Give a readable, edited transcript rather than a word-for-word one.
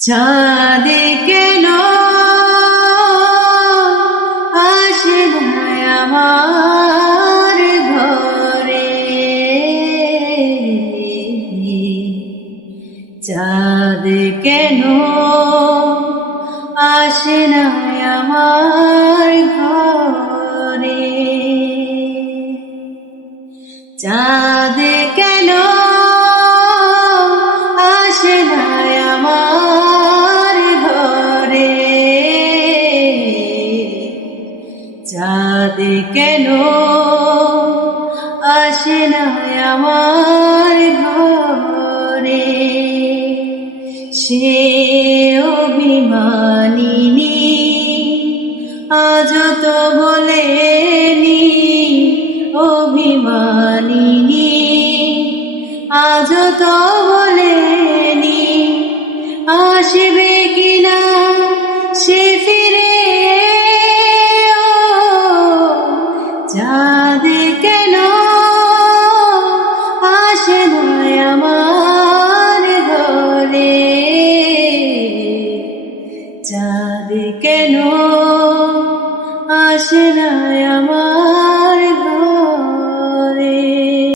চাঁদ কেন আসে না আমার ঘরে, চাঁদ কেন আসে না আমার ঘরে, চাঁদ কেন আসে না আমার ঘরে, চাঁদ কেন আসে না আমার ঘরে, সে অভিমানিনী আজ তো বলেনি, অভিমানিনী আজ তো বলেনি আসবে কিনা সে ফিরে, চাঁদ কেন আসে না আমার ঘরে, চাঁদ কেন আসে না আমার